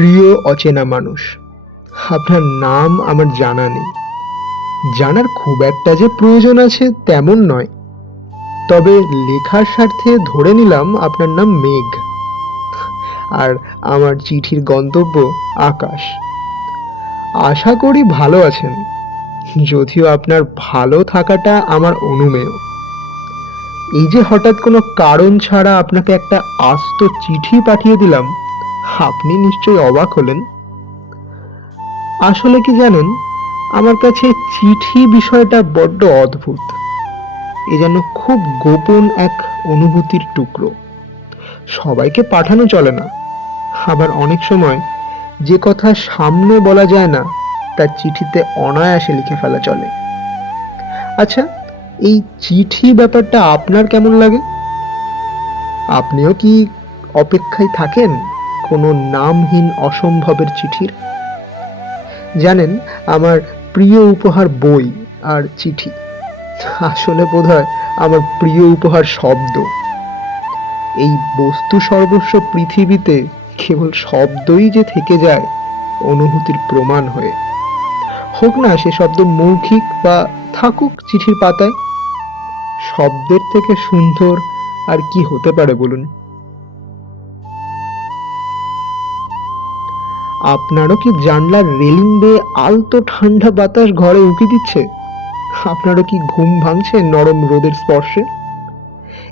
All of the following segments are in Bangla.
প্রিয় অচেনা মানুষ, আপনার নাম আমার জানা নেই। জানার খুব একটা যে প্রয়োজন আছে তেমন নয়। তবে লেখার স্বার্থে ধরে নিলাম আপনার নাম মেঘ। আর আমার চিঠির গন্তব্য আকাশ। আশা করি ভালো আছেন, যদিও আপনার ভালো থাকাটা আমার অনুমেয়। এই যে হঠাৎ কোনো কারণ ছাড়া আপনাকে একটা আস্ত চিঠি পাঠিয়ে দিলাম আপনি নিশ্চয়ই অবাক হলেন। আসলে কি জানেন, আমার কাছে চিঠি বিষয়টা বড্ড অদ্ভুত। এ যেন খুব গোপন এক অনুভূতির টুকরো। সবাইকে পাঠানো চলে না। আবার অনেক সময় যে কথা সামনে বলা যায় না তার চিঠিতে অনায়াসে লিখে ফেলা চলে। আচ্ছা এই চিঠি ব্যাপারটা আপনার কেমন লাগে? আপনিও কি অপেক্ষায় থাকেন? কোনো নামহীন অসম্ভবের চিঠির? জানেন, আমার প্রিয় উপহার বই আর চিঠি। আসলে বোধহয় আমার প্রিয় উপহার শব্দ। এই বস্তু সর্বস্ব পৃথিবীতে কেবল শব্দই যে থেকে যায়, অনুভূতির প্রমাণ হয়ে। হোক না সে শব্দ মৌখিক বা থাকুক চিঠির পাতায়। শব্দের থেকে সুন্দর আর কি হতে পারে বলুন? আপনারও কি জানলার রেলিং বেয়ে আলতো ঠান্ডা বাতাস ঘরে উঁকি দিচ্ছে? আপনারও কি ঘুম ভাঙছে নরম রোদের স্পর্শে?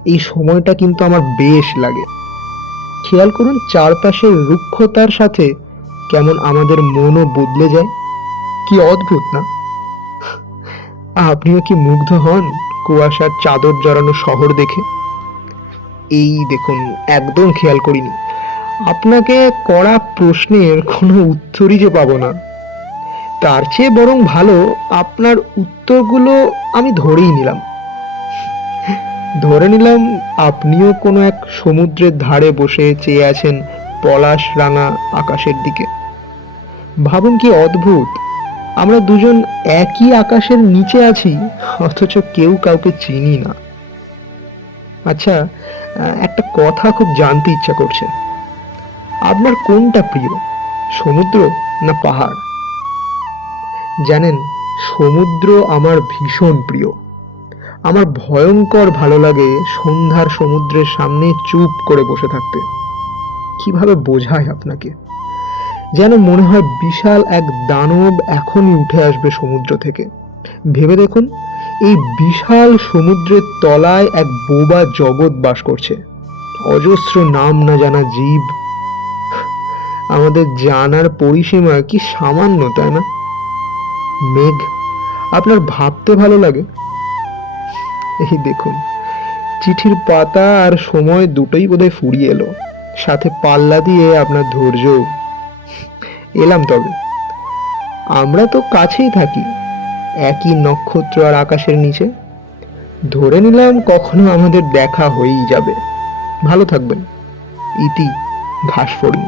এই সময়টা কিন্তু আমার বেশ লাগে। খেয়াল করুন চারপাশের রুক্ষতার সাথে কেমন আমাদের মনও বদলে যায়। কি অদ্ভুত, না? আপনিও কি মুগ্ধ হন কুয়াশার চাদর জড়ানো শহর দেখে? এই দেখুন, একদম খেয়াল করিনি। আপনাকে করা প্রশ্নের কোনো উত্তরই যে পাবো না। তার চেয়ে বরং ভালো আপনার উত্তরগুলো আমি ধরেই নিলাম। ধরে নিলাম আপনিও কোনো এক সমুদ্রের ধারে বসে চেয়ে আছেন পলাশ রাঙা আকাশের দিকে। ভাবুন কি অদ্ভুত, আমরা দুজন একই আকাশের নিচে আছি, অথচ কেউ কাউকে চিনি না। আচ্ছা একটা কথা খুব জানতে ইচ্ছা করছে। আপনার কোনটা প্রিয়, সমুদ্র না পাহাড়? জানেন, সমুদ্র আমার ভীষণ প্রিয়। আমার ভয়ঙ্কর ভালো লাগে সন্ধ্যার সমুদ্রের সামনে চুপ করে বসে থাকতে। কীভাবে বোঝায় আপনাকে? যেন মনে হয় বিশাল এক দানব এখনই উঠে আসবে সমুদ্র থেকে। ভেবে দেখুন, এই বিশাল সমুদ্রের তলায় এক বোবা জগৎ বাস করছে। অজস্র নাম না জানা জীব আমাদের জানার পরিসীমা কি সামান্য, তাই না? মেঘ, আপনার ভাবতে ভালো লাগে? এই দেখুন, চিঠির পাতা আর সময় দুটোই বোধহয় ফুরিয়ে এলো। সাথে পাল্লা দিয়ে আপনার ধৈর্য। এলাম তবে। আমরা তো কাছেই থাকি, একই নক্ষত্র আর আকাশের নিচে। ধরে নিলাম কখনো আমাদের দেখা হয়েই যাবে। ভালো থাকবেন। ইতি ঘাসফড়িং